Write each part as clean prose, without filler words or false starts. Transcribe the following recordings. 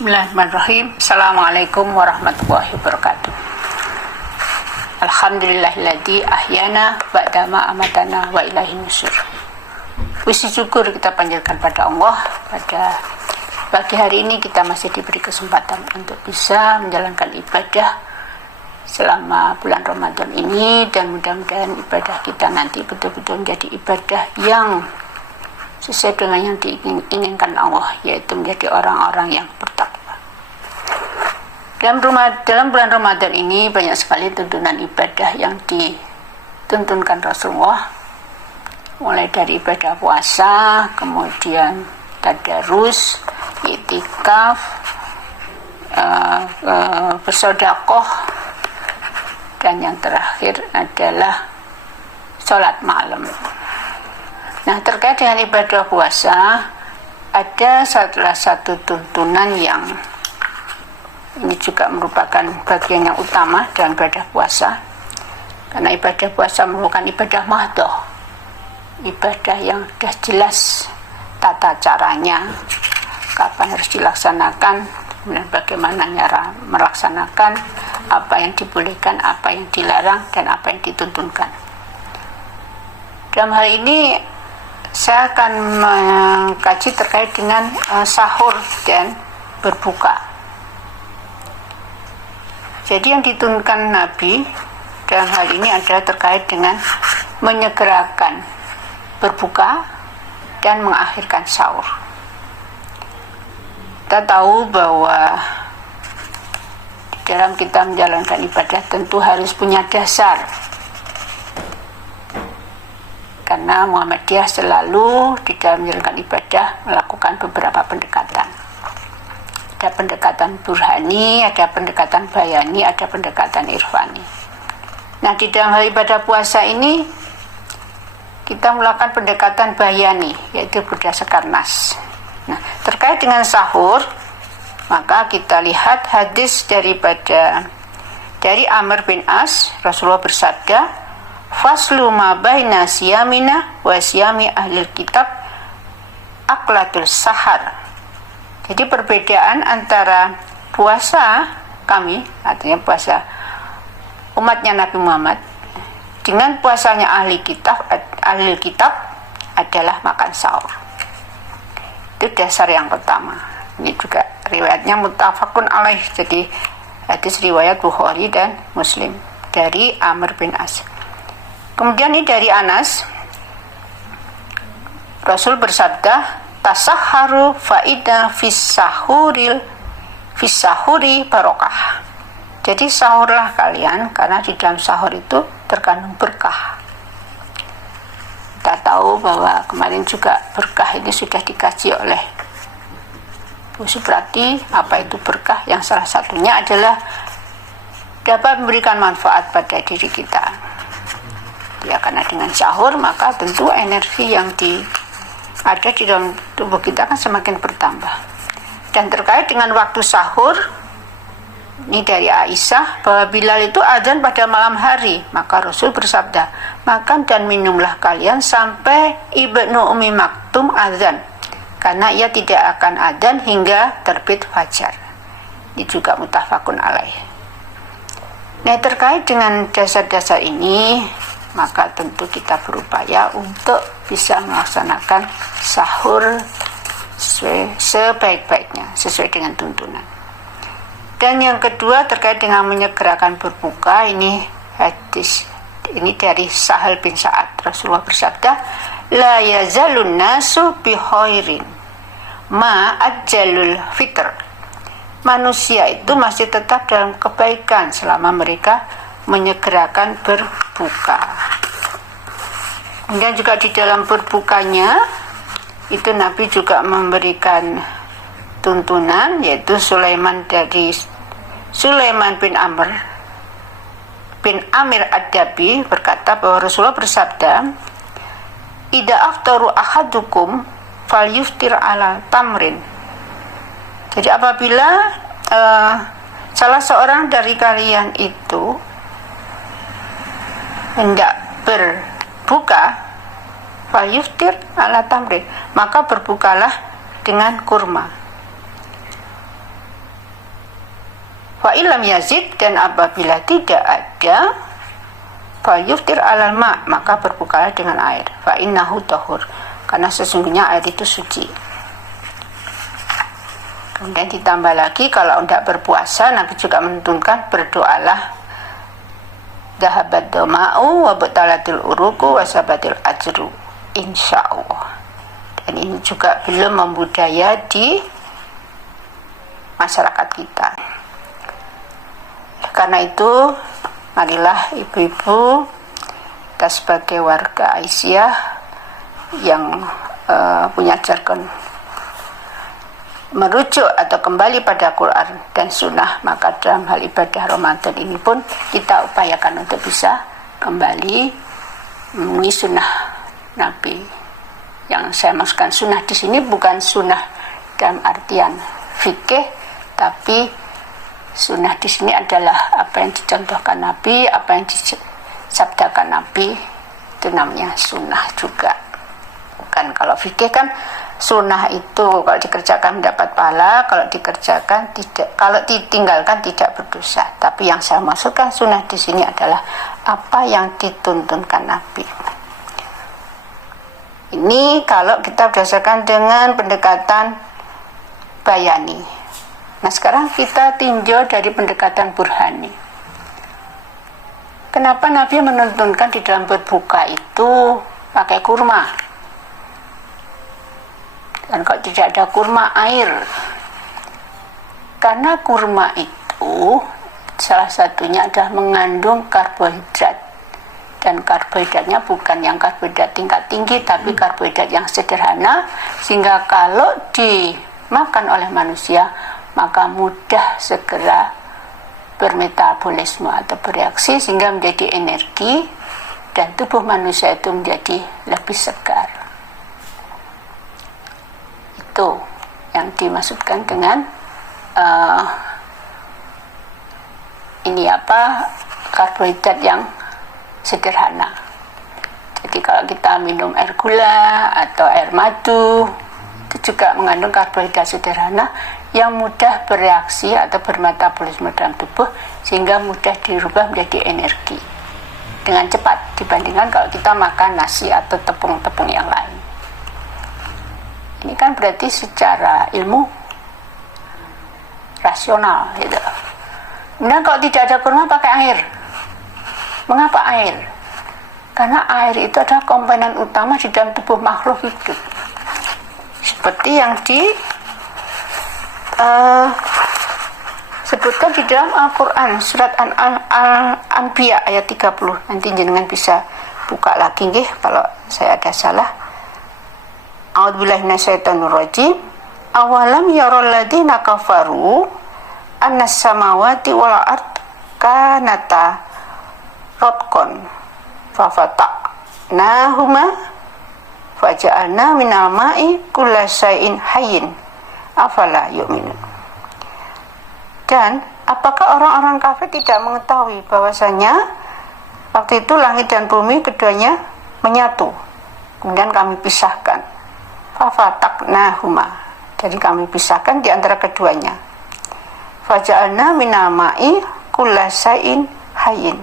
Bismillahirrahmanirrahim. Assalamualaikum warahmatullahi wabarakatuh. Alhamdulillahilladzi ahyana ba'dama amatana wa ilaihin nusyur. Puji syukur kita panjatkan pada Allah. Pada pagi hari ini kita masih diberi kesempatan untuk bisa menjalankan ibadah selama bulan Ramadan ini, dan mudah-mudahan ibadah kita nanti betul-betul menjadi ibadah yang sesuai dengan yang diinginkan Allah, yaitu menjadi orang-orang yang bertakwa. Dalam bulan Ramadan ini banyak sekali tuntunan ibadah yang dituntunkan Rasulullah, mulai dari ibadah puasa, kemudian tadarus, iktikaf, bersedekah, dan yang terakhir adalah sholat malam. Nah, terkait dengan ibadah puasa, ada salah satu tuntunan yang ini juga merupakan bagian yang utama dalam ibadah puasa, karena ibadah puasa merupakan ibadah mahdhah, ibadah yang sudah jelas tata caranya, kapan harus dilaksanakan, dan bagaimana cara melaksanakan, apa yang dibolehkan, apa yang dilarang, dan apa yang dituntunkan. Dalam hal ini saya akan mengkaji terkait dengan sahur dan berbuka. Jadi yang dituntunkan Nabi dalam hal ini adalah terkait dengan menyegerakan berbuka dan mengakhirkan sahur. Kita tahu bahwa di dalam kita menjalankan ibadah tentu harus punya dasar, karena Muhammadiyah selalu di dalam menjalankan ibadah melakukan beberapa pendekatan. Ada pendekatan burhani, ada pendekatan bayani, ada pendekatan irfani. Nah, di dalam hal ibadah puasa ini kita melakukan pendekatan bayani, yaitu berdasarkan nas. Nah, terkait dengan sahur, maka kita lihat hadis dari Amr bin As. Rasulullah bersabda, faslu ma baina siyamina wa siyami ahlil kitab aklatul sahar. Jadi perbedaan antara puasa kami, artinya puasa umatnya Nabi Muhammad, dengan puasanya ahli kitab adalah makan sahur. Itu dasar yang pertama. Ini juga riwayatnya muttafaqun alaih, jadi hadis riwayat Bukhari dan Muslim dari Amr bin As. Kemudian ini dari Anas, Rasul bersabda, tasahharu faida fissahuri barokah. Jadi sahurlah kalian, karena di dalam sahur itu terkandung berkah. Kita tahu bahwa kemarin juga berkah ini sudah dikaji oleh Bu Suprati. Apa itu berkah? Yang salah satunya adalah dapat memberikan manfaat pada diri kita. Ya, karena dengan sahur maka tentu energi yang ada di dalam tubuh kita kan semakin bertambah. Dan terkait dengan waktu sahur, ini dari Aisyah, bahwa Bilal itu adzan pada malam hari, maka Rasul bersabda, makan dan minumlah kalian sampai Ibnu Ummi Maktum adzan, karena ia tidak akan adzan hingga terbit fajar. Ini juga muttafaqun alaih. Nah, terkait dengan dasar-dasar ini, maka tentu kita berupaya untuk bisa melaksanakan sahur sebaik-baiknya, sesuai dengan tuntunan. Dan yang kedua terkait dengan menyegerakan berbuka, ini hadis ini dari Sahal bin Sa'ad. Rasulullah bersabda, la yazalun nasu bi khairin ma ajjalul fitr. Manusia itu masih tetap dalam kebaikan selama mereka menyegerakan berbuka. Kemudian juga di dalam berbukanya itu Nabi juga memberikan tuntunan, yaitu Sulaiman bin Amir Ad-Dabi berkata bahwa Rasulullah bersabda, ida aftaru ahadukum falyuftir ala tamrin. Jadi apabila salah seorang dari kalian itu hendak berbuka, falyuftir ala tamrin, maka berbukalah dengan kurma. Fa ilam yazid, dan apabila tidak ada, fa yuftir alal ma, maka berbukalah dengan air. Fa innahu tahur, karena sesungguhnya air itu suci. Kemudian ditambah lagi, kalau tidak berpuasa, Nabi juga menuntunkan berdoalah dahabat doma'u wa batalatil uruku wa sabatil ajru, insyaallah. Dan ini juga belum membudaya di masyarakat kita. Karena itu, marilah ibu-ibu, kita sebagai warga Aisyah yang punya jargon merujuk atau kembali pada Quran dan Sunnah, maka dalam hal ibadah Ramadan ini pun kita upayakan untuk bisa kembali memenuhi Sunnah Nabi. Yang saya maksudkan Sunnah di sini bukan Sunnah dalam artian fikih, tapi Sunnah di sini adalah apa yang dicontohkan Nabi, apa yang disabdakan Nabi, itu namanya Sunnah juga. Bukan kalau fikih kan Sunnah itu kalau dikerjakan mendapat pahala, kalau dikerjakan tidak, kalau ditinggalkan tidak berdosa. Tapi yang saya maksudkan Sunnah di sini adalah apa yang dituntunkan Nabi. Ini kalau kita berdasarkan dengan pendekatan bayani. Nah, sekarang kita tinjau dari pendekatan burhani. Kenapa Nabi menuntunkan di dalam berbuka itu pakai kurma? Dan kalau tidak ada kurma, air. Karena kurma itu salah satunya adalah mengandung karbohidrat. Dan karbohidratnya bukan yang karbohidrat tingkat tinggi, tapi karbohidrat yang sederhana, sehingga kalau dimakan oleh manusia, maka mudah segera bermetabolisme atau bereaksi, sehingga menjadi energi, dan tubuh manusia itu menjadi lebih segar. Itu yang dimaksudkan dengan karbohidrat yang sederhana. Jadi kalau kita minum air gula atau air madu, itu juga mengandung karbohidrat sederhana yang mudah bereaksi atau bermetabolisme dalam tubuh, sehingga mudah dirubah menjadi energi dengan cepat dibandingkan kalau kita makan nasi atau tepung-tepung yang lain. Ini kan berarti secara ilmu rasional gitu. Kemudian kalau tidak ada kurma pakai air. Mengapa air? Karena air itu adalah komponen utama di dalam tubuh makhluk hidup. Seperti yang disebutkan di dalam Al-Quran surat Al-Anbiya ayat 30. Nanti jenengan bisa buka lagi nggih kalau saya ada salah. A'udzubillahi minasyaitonirrajim. Awalam yaral ladzina kafaru annas samawati wal ard kanata rotqon fafataqnahuma faja'alna minal ma'i kulla syai'in hayyin afala yu'minun. Dan apakah orang-orang kafir tidak mengetahui bahwasanya waktu itu langit dan bumi keduanya menyatu, kemudian kami pisahkan. Fafataqnahuma, jadi kami pisahkan di antara keduanya. Faja'alna minal ma'i kulla syai'in hayyin,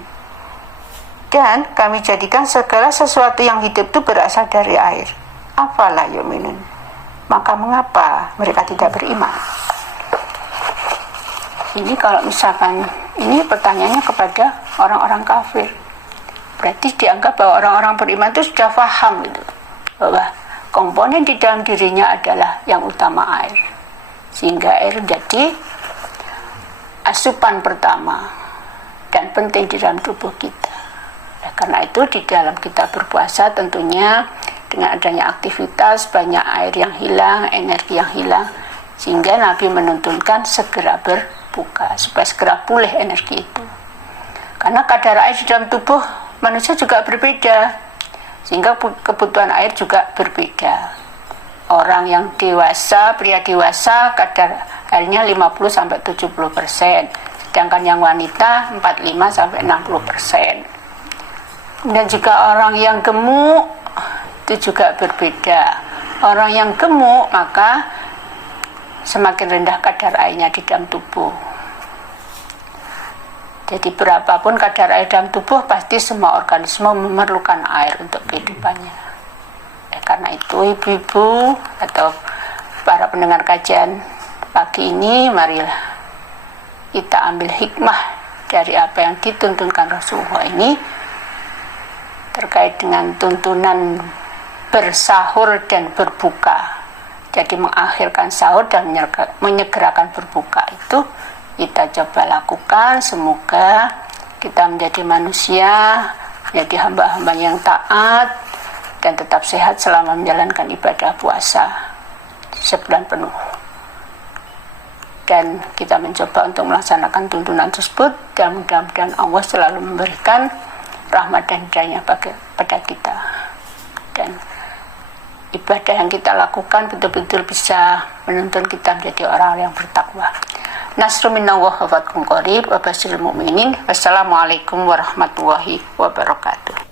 dan kami jadikan segala sesuatu yang hidup itu berasal dari air. Afala yu'minun, maka mengapa mereka tidak beriman? Ini kalau misalkan ini pertanyaannya kepada orang-orang kafir, berarti dianggap bahwa orang-orang beriman itu sudah paham gitu, bahwa komponen di dalam dirinya adalah yang utama air, sehingga air menjadi asupan pertama dan penting di dalam tubuh kita. Nah, karena itu di dalam kita berpuasa tentunya dengan adanya aktivitas banyak air yang hilang, energi yang hilang, sehingga Nabi menuntunkan segera berbuka supaya segera pulih energi itu. Karena kadar air di dalam tubuh manusia juga berbeda, sehingga kebutuhan air juga berbeda. Orang yang dewasa, pria dewasa, kadar airnya 50-70%, sedangkan yang wanita 45-60%. Dan juga orang yang gemuk itu juga berbeda. Orang yang gemuk maka semakin rendah kadar airnya di dalam tubuh. Jadi berapapun kadar air dalam tubuh, pasti semua organisme memerlukan air untuk kehidupannya. Karena itu ibu-ibu atau para pendengar kajian pagi ini, marilah kita ambil hikmah dari apa yang dituntunkan Rasulullah ini terkait dengan tuntunan bersahur dan berbuka. Jadi mengakhirkan sahur dan menyegerakan berbuka itu kita coba lakukan. Semoga kita menjadi manusia, menjadi hamba-hamba yang taat dan tetap sehat selama menjalankan ibadah puasa sebulan penuh. Dan kita mencoba untuk melaksanakan tuntunan tersebut, dan mudah-mudahan Allah selalu memberikan rahmat dan hidayahnya pada kita, dan ibadah yang kita lakukan betul-betul bisa menuntun kita menjadi orang yang bertakwa. Nasrul minallah wa fathun qarib wa basyiril mu'minin. Wassalamualaikum warahmatullahi wabarakatuh.